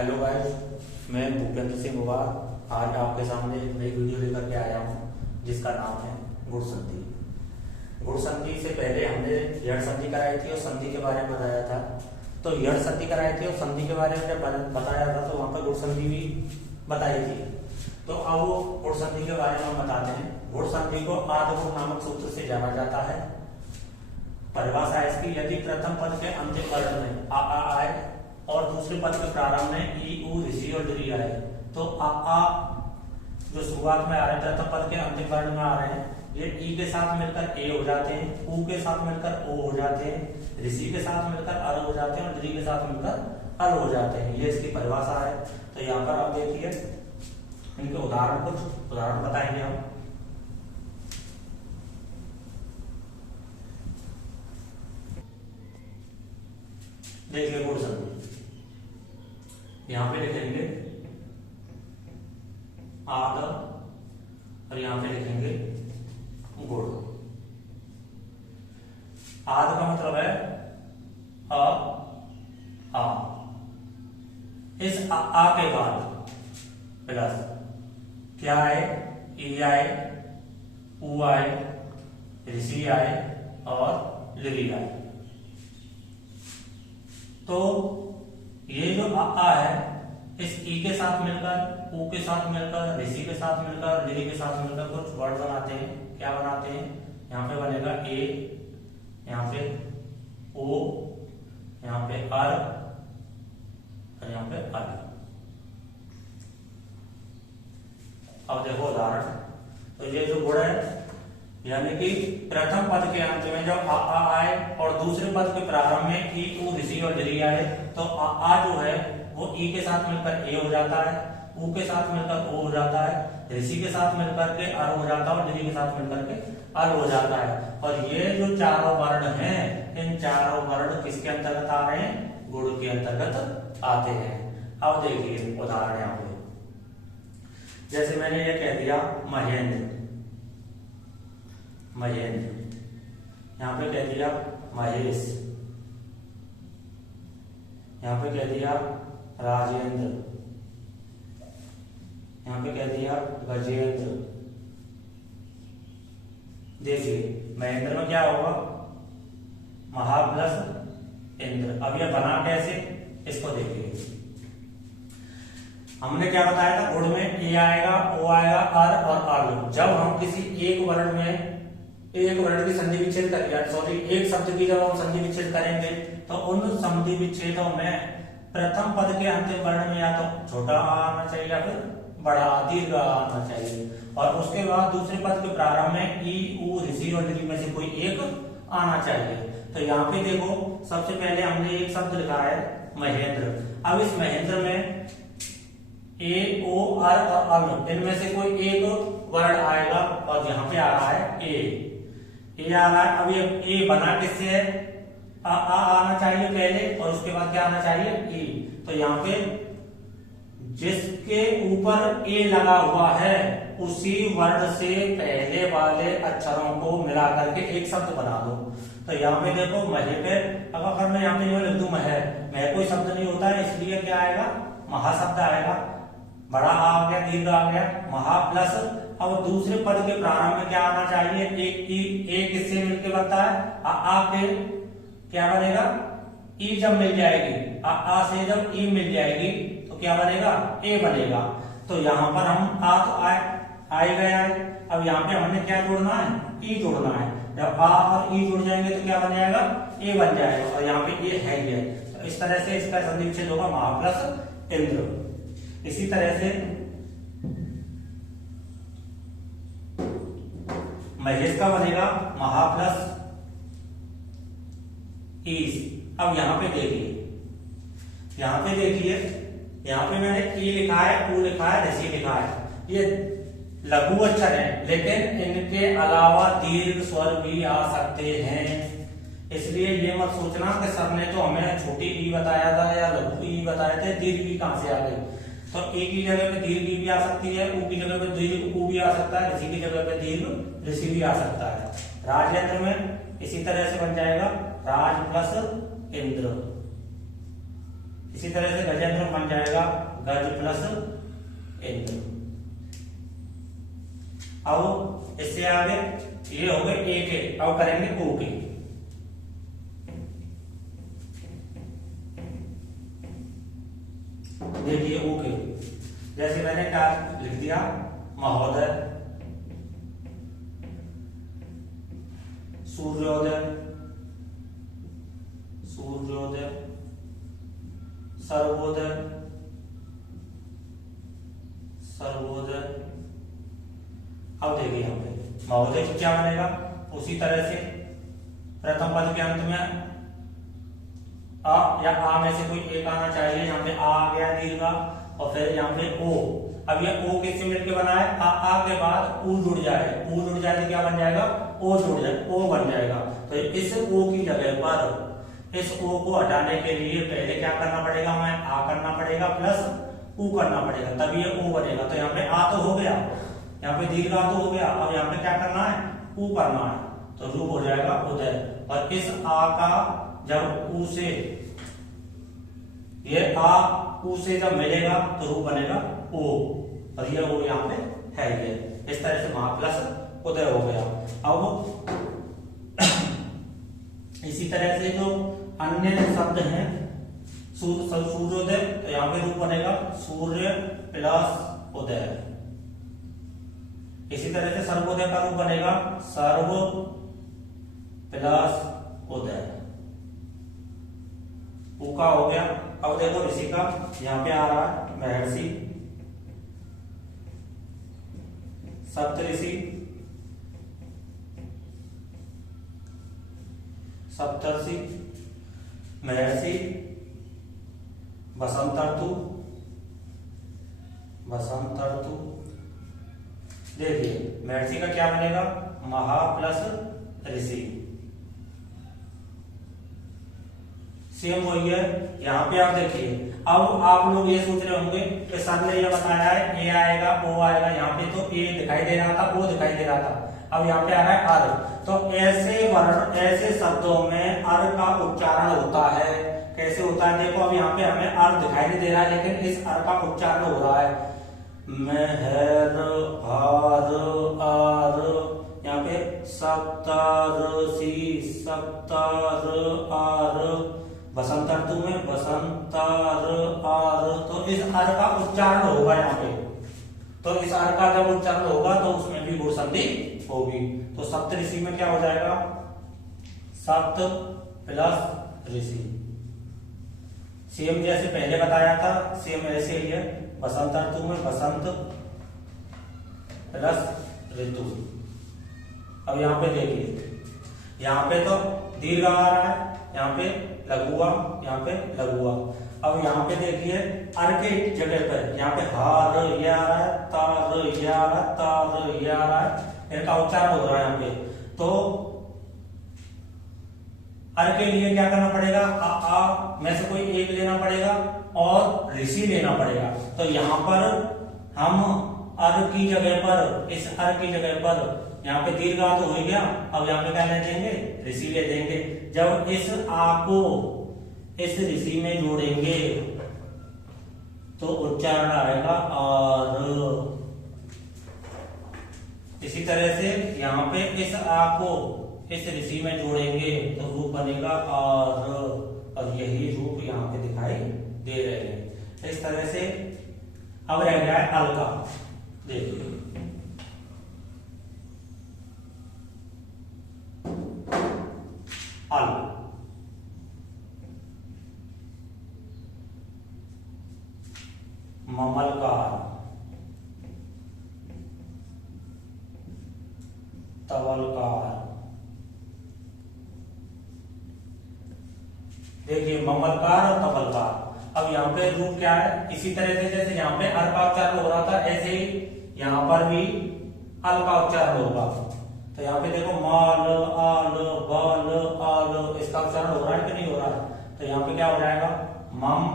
Hello guys, मैं भूपेंद्र सिंह हुआ। आज आपके सामने एक नई वीडियो लेकर के आया हूँ जिसका नाम है गुण संधि। गुण संधि से पहले हमने यड़ संधि कराई थी और संधि के बारे में बताया था। तो यड़ संधि कराई थी और संधि के बारे में जब बताया था तो वहां पर गुण संधि भी बताई थी। तो अब वो गुण संधि के बारे में हम बताते हैं। गुण संधि को आधगुण नामक सूत्र से जाना जाता है। परिभाषा इसकी, यदि प्रथम पद के अंतिम वर्ण में आ आए और दूसरे पद के प्रारंभ में ई उ ऋषि और दृ आए तो आ जो शुरुआत में आ रहे हैं प्रथम पद के अंतिम वर्ण में आ रहे हैं, ये ई के साथ मिलकर ए हो जाते हैं, उ के साथ मिलकर ओ हो जाते हैं, ऋषि के साथ मिलकर अर हो जाते हैं और दृ के साथ मिलकर अल हो जाते हैं। ये इसकी परिभाषा है। तो यहाँ पर आप देखिए इनके उदाहरण, कुछ उदाहरण बताएंगे हम। देखिए गुण संधि, यहां पे लिखेंगे आद और यहां पे लिखेंगे गुण। आद का मतलब है आ। इस आ के बाद प्लस क्या आए, ई आए, उ आए, ऋषि आए और लृ आए। तो ये जो आ है इस ई के साथ मिलकर, उ के साथ मिलकर, ऋषि के साथ मिलकर, लृ के साथ मिलकर कुछ वर्ड बनाते हैं। क्या बनाते हैं? यहाँ पे बनेगा ए, यहाँ पे ओ, यहाँ पे अर और यहाँ पे अल। अब देखो उदाहरण। तो ये जो गुण है यानी कि प्रथम पद के अंत में जब आ आए और दूसरे पद के प्रारंभ में ई उ ऋषि और दृ आए तो आ जो है वो ई के साथ मिलकर ए हो जाता है, उ के साथ मिलकर ओ हो जाता है, ऋषि के साथ मिलकर के अर हो जाता है और दृ के साथ मिलकर के अल हो जाता है। और ये जो चारों वर्ण हैं, इन चारों वर्ण किसके अंतर्गत आ रहे हैं? गुण के अंतर्गत आते हैं। अब देखिए उदाहरण यहाँ पे, जैसे मैंने ये कह दिया महेंद्र, महेंद्र, यहाँ पे कह दिया महेश, यहाँ पे कह दिया राजेंद्र, यहाँ पे कह दिया गजेंद्र। देखिए महेंद्र में क्या होगा? महा प्लस इंद्र। अब यह बना कैसे, इसको देखिए। हमने क्या बताया था? गुण में ए आएगा, ओ आएगा, अर और अल। जब हम किसी एक वर्ण में एक वर्ण की संधि विच्छेद करेंगे, एक शब्द की जब हम संधि विच्छेद करेंगे तो उन संधि विच्छेदों में प्रथम पद के अंतिम वर्ण में या तो छोटा आ आना चाहिए या फिर बड़ा दीर्घ आ आना चाहिए, और उसके बाद दूसरे पद के प्रारंभ में ई उ ऋषि और दृ में से कोई एक आना चाहिए। तो यहाँ पे देखो सबसे पहले हमने एक शब्द लिखा है महेंद्र। अब इस महेंद्र में ए, ओ, अर और अल इनमें से कोई एक वर्ण आएगा और यहाँ पे आ रहा है ए आ रहा है। अब ये ए बना किससे है? आ आना चाहिए पहले और उसके बाद क्या आना चाहिए? ई। तो यहाँ पे जिसके ऊपर ए लगा हुआ है उसी वर्ण से पहले वाले अक्षरों को मिला करके एक शब्द बना दो। तो यहाँ पे देखो महे पे, अगर मैं यहाँ पे लिख दूं मह कोई शब्द नहीं होता है, इसलिए क्या आएगा? महाशब्द आएगा। बड़ा आ गया, दीर्घ आ गया, महा प्लस। अब दूसरे पद के प्रारंभ में क्या आना चाहिए? एक किससे मिलकर बनता है? आ के क्या बनेगा? ई जब मिल जाएगी, आ से जब ई मिल जाएगी तो क्या बनेगा? ए बनेगा। तो यहाँ पर हम आ तो आए गया है। अब यहाँ पे हमने क्या जोड़ना है? ई जोड़ना है। जब आ और ई जुड़ जाएंगे तो क्या बन जाएगा? ए बन जाएगा। और यहाँ पे ए है ही है। तो इस तरह से इसका संधि विच्छेद होगा महा प्लस इंद्र। इसी तरह से महेश का बनेगा महा प्लस ईश। अब यहाँ पे देखिए, यहाँ पे मैंने ई लिखा है, उ लिखा है, ऋषि लिखा है। ये लघु अक्षर है लेकिन इनके अलावा दीर्घ स्वर भी आ सकते हैं। इसलिए ये मत सोचना कि सर ने तो हमें छोटी ई बताया था या लघु ई बताया था, दीर्घ ई कहां से आ गई। तो ए की जगह पे दीर्घ भी आ सकती है, उ की जगह पे दीर्घ उ भी आ सकता है, ऋषि की जगह पे दीर्घ ऋषि भी आ सकता है। राजेंद्र में इसी तरह से बन जाएगा राज प्लस इंद्र। इसी तरह से गजेंद्र बन जाएगा गज प्लस इंद्र। अब इससे आगे ये हो गए ए के, अब करेंगे ओ के। देखिए ओ के, जैसे मैंने क्या लिख दिया, महोदय, सूर्योदय, सूर्योदय, सर्वोदय, सर्वोदय। अब देखिए यहाँ पे महोदय क्या बनेगा, उसी तरह से प्रथम पद के अंत में आ या आ में से कोई एक आना चाहिए। यहाँ पे आ गया दीर्घ, और फिर यहाँ पे ओ। अब ये ओ किससे मिलकर बना है, आ के बाद ऊ जुड़ जाए, ऊ जुड़ जाए तो क्या बन जाएगा, ओ जुड़ जाए, ओ बन जाएगा। तो इस ओ की जगह पर इस ओ को हटाने के लिए पहले क्या करना पड़ेगा, हमें आ करना पड़ेगा प्लस ऊ करना पड़ेगा, तभी ये ओ बनेगा। तो यहाँ पे आ तो हो गया, यहाँ पे दीर्घ आ तो हो गया, अब यहाँ पे क्या करना है, ऊ करना है, तो रूप हो जाएगा उदय। और इस आ का जब ऊ से, ये आ ऊ से जब मिलेगा तो रूप बनेगा ओ, और ये ओ यहाँ पे है ये। इस तरह से महा प्लस उदय हो गया। अब इसी तरह से जो अन्य शब्द हैं, सूर्योदय, तो यहाँ पे रूप बनेगा सूर्य प्लस उदय। इसी तरह से सर्वोदय का रूप बनेगा सर्व प्लस उदय। ऊ का हो गया। अब देखो ऋषि का, यहाँ पे आ रहा है महर्षि, सप्तऋषि, सप्तर्षि, महर्षि, बसंत ऋतु, बसंत ऋतु। देखिए महर्षि का क्या बनेगा, महा प्लस ऋषि। सेम वही है यहाँ पे। आप देखिए, अब आप लोग ये सोच रहे होंगे कि सर ने ये बताया है ए आएगा ओ आएगा, यहाँ पे तो ए दिखाई दे रहा था, ओ दिखाई दे रहा था, अब यहाँ पे आ रहा है अर। तो ऐसे वर्ण, ऐसे शब्दों में अर का उच्चारण होता है। कैसे होता है, देखो अब यहाँ पे हमें अर दिखाई नहीं दे रहा है, लेकिन इस अर का उच्चारण हो रहा है। मेहर हर आर, यहाँ पे सप्तऋषि, सप्तर आर, बसंत ऋतु में बसंतर आर। तो इस अर का उच्चारण होगा यहाँ पे, तो इस अर का जब उच्चारण होगा तो उसमें भी गुण संधि होगी। तो सप्तऋषि में क्या हो जाएगा, सप्त प्लस ऋषि। सेम जैसे पहले बताया था, सेम ऐसे ही है। बसंत ऋतु में बसंत प्लस ऋतु। अब यहाँ पे देखिए, यहाँ पे तो दीर्घ आ रहा है, यहाँ पे लघु हुआ, यहाँ पे लघु हुआ। अब यहाँ पे देखिए अर के जगह पर यहाँ पे हार ये आ रहा है, तार ये आ रहा है, तार ये आ रहा है, इनका उच्चारण हो रहा है यहाँ पे। तो अर के लिए क्या करना पड़ेगा, आ में से कोई एक लेना पड़ेगा और ऋषि लेना पड़ेगा। तो यहाँ पर हम अर की जगह पर, इस अर की जगह पर यहाँ पे दीर्घ आ तो हो गया, अब यहाँ पे क्या ले देंगे, ऋषि ले देंगे। जब इस आ को इस ऋषि में जोड़ेंगे तो उच्चारण आएगा आर। इसी तरह से यहाँ पे इस आ को इस ऋषि में जोड़ेंगे तो रूप बनेगा आर, और यही रूप यहाँ पे दिखाई दे रहे हैं। इस तरह से अब रह गया है अल का। देखिए अल, ममलकार, तवलकार। देखिए ममलकार और तवलकार। अब यहाँ पे रूप क्या है, इसी तरह से जैसे यहाँ पे अर का उच्चारण हो रहा था, ऐसे ही यहाँ पर भी अल का उच्चारण होगा। तो यहाँ पे देखो माल, आल, बाल, आल, इसका उच्चारण हो रहा है कि नहीं हो रहा है। तो यहाँ पे क्या हो जाएगा, मम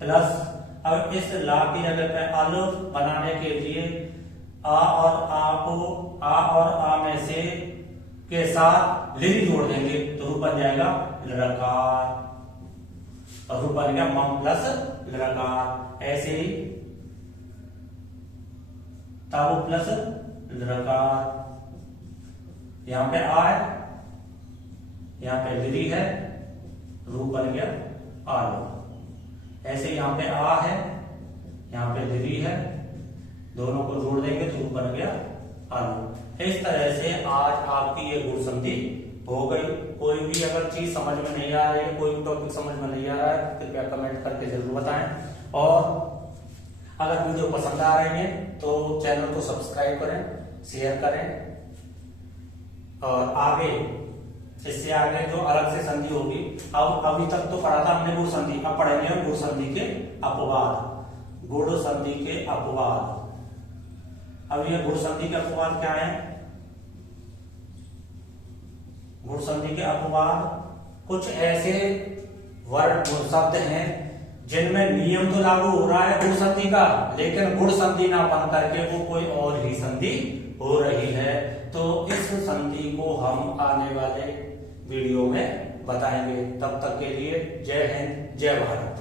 प्लस, अब इस ला की जगह पे अल बनाने के लिए आ और आ को, आ और आ में से के साथ लिंग जोड़ देंगे तो रूप बन जाएगा लकार। और रूप बन गया मम प्लस लकार। ऐसे ही ताऊ प्लस लकार, यहां पे आ है, यहां पे लिरी है, रूप बन गया आलो। ऐसे यहां पे आ है, यहां पे लिरी है, दोनों को जोड़ देंगे तो रूप बन गया आलो। इस तरह से आज आपकी ये गुण संधि हो गई। कोई भी अगर चीज समझ में नहीं आ रही है, कोई भी टॉपिक समझ में नहीं आ रहा है, कृपया कमेंट करके जरूर बताएं। और अगर वीडियो पसंद आ रही है तो चैनल को सब्सक्राइब करें, शेयर करें, और आगे इससे आगे जो अलग से संधि होगी, अब अभी तक तो पढ़ा था हमने गुण संधि, अब पढ़ेंगे गुण संधि के अपवाद। गुण संधि के अपवाद। अब ये गुण संधि के अपवाद क्या है? गुण संधि के अपवाद कुछ ऐसे वर्ड शब्द हैं जिनमें नियम तो लागू हो रहा है गुण संधि का, लेकिन गुण संधि ना बन करके वो कोई और ही संधि हो रही है। तो इस संधि को हम आने वाले वीडियो में बताएंगे। तब तक के लिए जय हिंद, जय भारत।